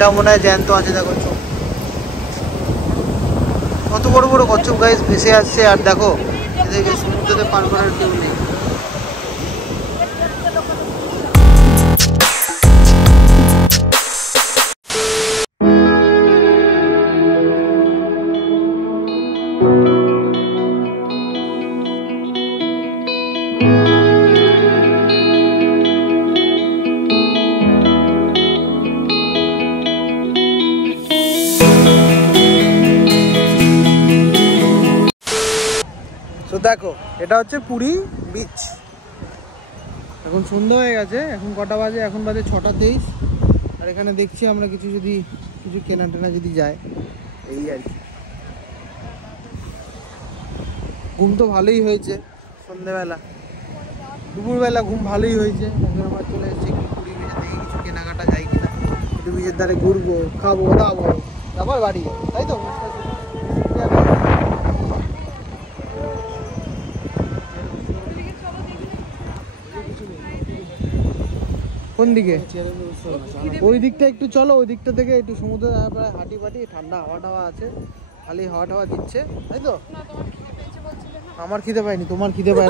এটা মনে হয় জ্যান্ত আছে, দেখো কত বড় বড় কচ্ছপ গাইস ভেসে আসছে। আর দেখো এদেরকে সমুদ্রতে পার করার কেউ নেই। তো দেখো এটা হচ্ছে পুরী বিচ। এখন সন্ধ্যা হয়ে গেছে, এখন কটা বাজে? এখন বাজে 6টা 23। আর এখানে দেখছি আমরা কিছু কেনা টেনা যদি যায়, এই আর কি। ঘুম তো ভালোই হয়েছে সন্ধ্যেবেলা, দুপুরবেলা ঘুম ভালোই হয়েছে। এখন আমরা চলে এসেছি একটু পুরী বিচে, দেখি কিছু কেনাকাটা যায় কিনা, একটু বিচের ধারে ঘুরবো, খাবো দাবো, তারপর বাড়ি যাবো, তাই তো? কোন দিকে? ওই দিকটা একটু চলো, ওই দিকটা থেকে একটু সমুদ্রের হাঁটি ফাটি, ঠান্ডা হাওয়া টাওয়া আছে, খালি হাওয়া টাওয়া দিচ্ছে, তাই তো? আমার খিদে পাইনি, তোমার খিদে পায়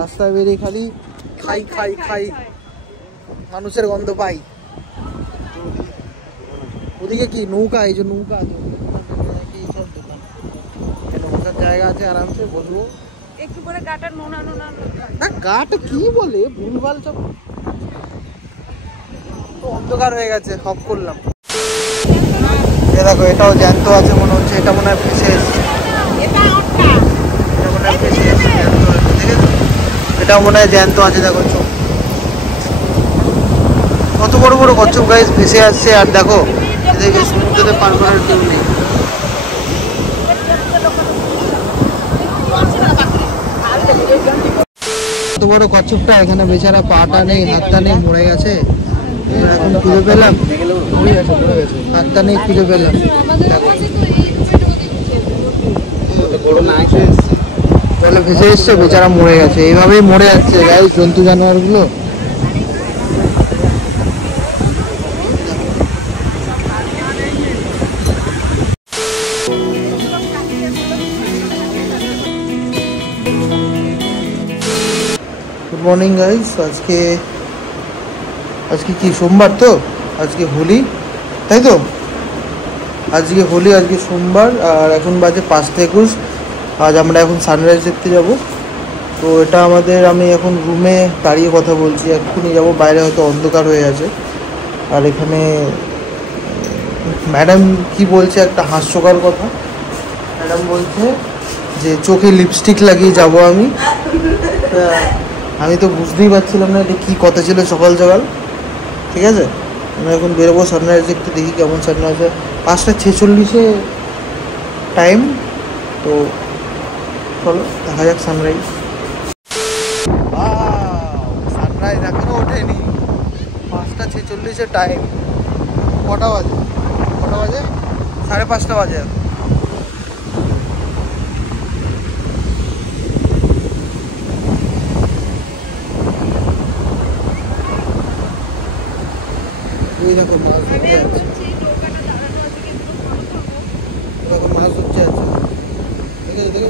রাস্তায় বেরিয়ে খালি খাই খাই খাই, মানুষের গন্ধ পাই। ওদিকে কি নৌকা, এই যে নৌকা আছে, সব দোকান, বসার জায়গা আছে, আরামসে বসবো। একটু পরে গাটা নোনা নোনা, গাটা কি বলে ভুলভাল সব, অন্ধকার হয়ে গেছে, অফ করলাম। দেখো এটাও জ্যান্ত আছে মনে হচ্ছে, এটা মনে হয় ভেসে এসছে, এটাও মনে হয় জ্যান্ত আছে। দেখো কত বড় বড় কচ্ছপ গাইস ভেসে আসছে। আর দেখো এদেরকে সমুদ্রতে পার করার কেউ নেই। কত বড় কচ্ছপটা, এখানে বেচারা পাটা নেই, হাতটা নেই, মরে গেছে। এখন খুঁজে পেলাম, হাতটা নেই, খুঁজে পেলাম। জলে ভেসে এসছে, বেচারা মরে গেছে। এইভাবেই মরে যাচ্ছে গাইস জন্তু জানোয়ার গুলো। Good morning guys. আজকে কি সোমবার তো, আজকে হোলি, তাই তো? আজকে হোলি, আজকে সোমবার। আর এখন বাজে 5:21। আজ আমরা এখন সানরাইজ দেখতে যাব। তো এটা আমাদের, আমি এখন রুমে দাঁড়িয়ে কথা বলছি, এক্ষুনি যাব, বাইরে হয়তো অন্ধকার হয়ে আছে। আর এখানে ম্যাডাম কি বলছে, একটা হাস্যকর কথা। ম্যাডাম বলছে যে চোখে লিপস্টিক লাগিয়ে যাব আমি। আমি তো বুঝতেই পারছিলাম না এটা কী কথা ছিল সকাল সকাল। ঠিক আছে, আমরা এখন বেরোবো সানরাইজ দেখতে, দেখি কেমন সানরাইজ হয়। 5:46 টাইম, তো চলো দেখা যাক সানরাইজ। সানরাইজ এখনও ওঠেনি, 5:46 টাইম। কটা বাজে? 5:30 বাজে। ওই দেখো মাছ ধরতে যাচ্ছে, দেখো মাছ ধরতে যাচ্ছে, দেখে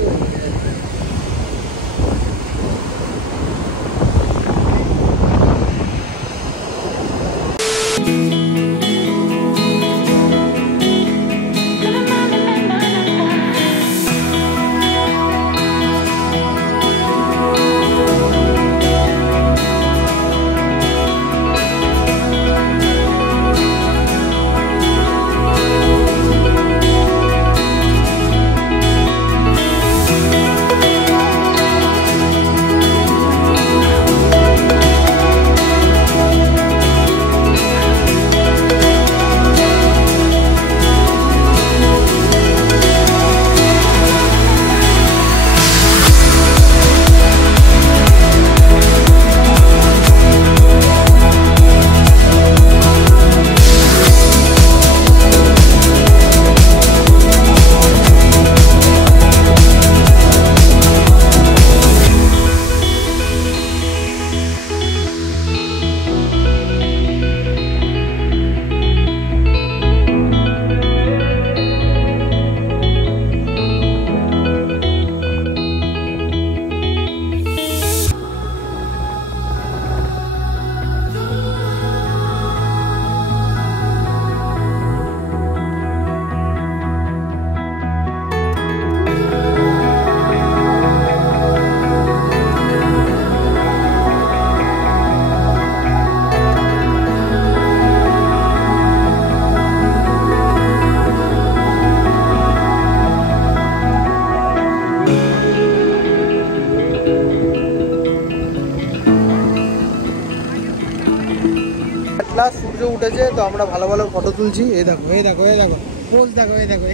প্লাস সূর্য উঠেছে, তো আমরা ভালো ভালো ফটো তুলছি। এই দেখো এই দেখো এই দেখো পোজ দেখো, এই দেখো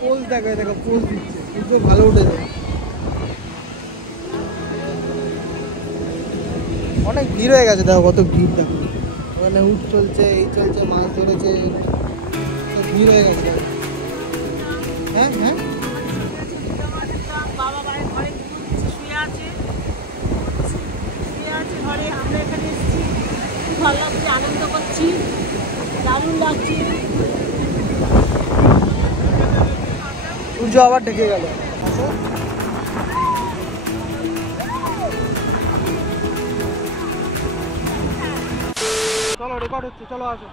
পোজ দেখো, এই দেখো পোজ দিচ্ছে, সূর্য ভালো উঠেছে। অনেক ভিড় হয়ে গেছে, দেখো কত ভিড়, দেখো ওখানে উঠ চলছে, এই চলছে, মাছ ধরেছে, ভিড় হয়ে গেছে। হ্যাঁ হ্যাঁ বাবা ভাইয়ের ঘরে শুয়ে আছে ঘরে, আমরা এখানে এসেছি, খুব ভালো লাগছে, আনন্দ করছি, দারুণ লাগছে। সূর্য আবার ঢেকে গেল। চলো রেকর্ড হচ্ছে, চলো আসো।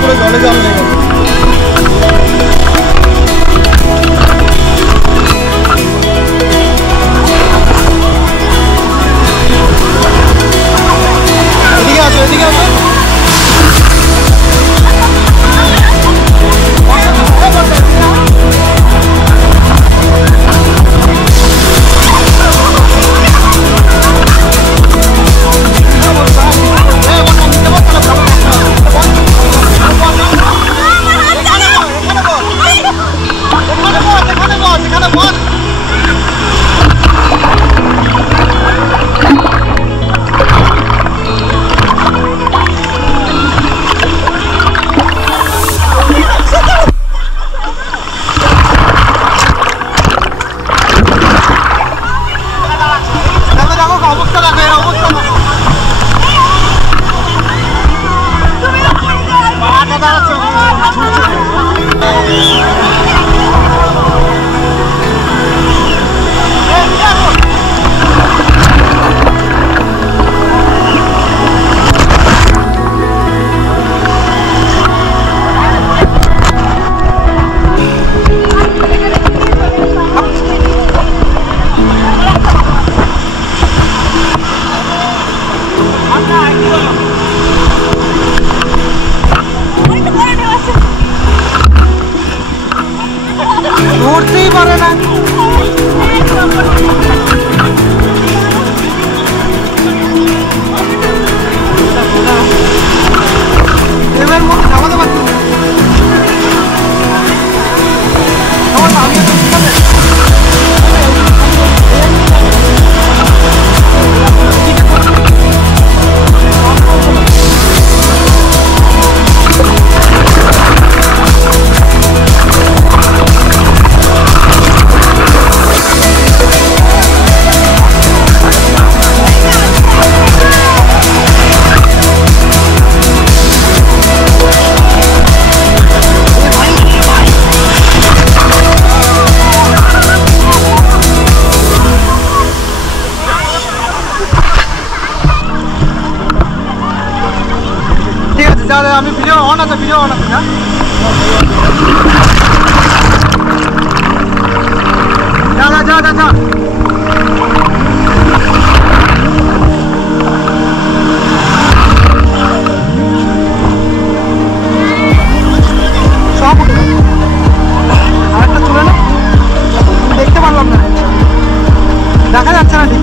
পুরো জলে জল হয়ে গেছে। এদিকে আসো, এদিকে আসো। ধরতেই পারে না। এবার মতো জামাতে পারছি না। আমি ভিডিও অন আছে, ভিডিও অন আছে না। যা যা যা যা। সব আরেকটা চলে না, দেখতে পারলাম না, দেখা যাচ্ছে না ঠিক।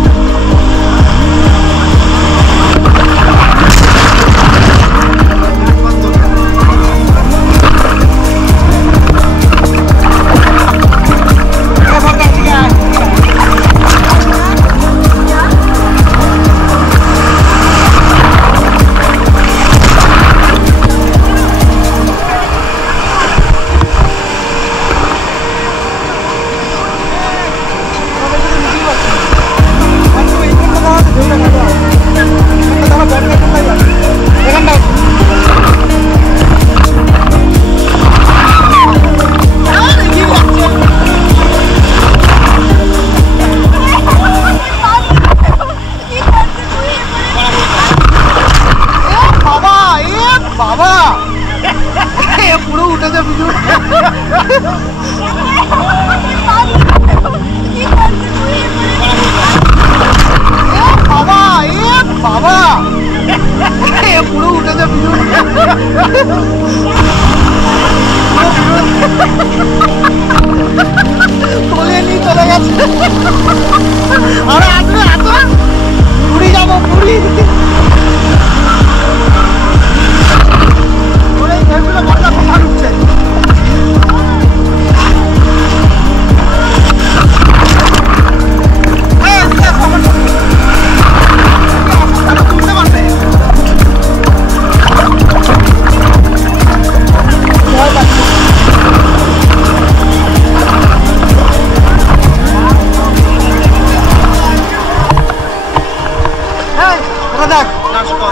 দেখ আসবো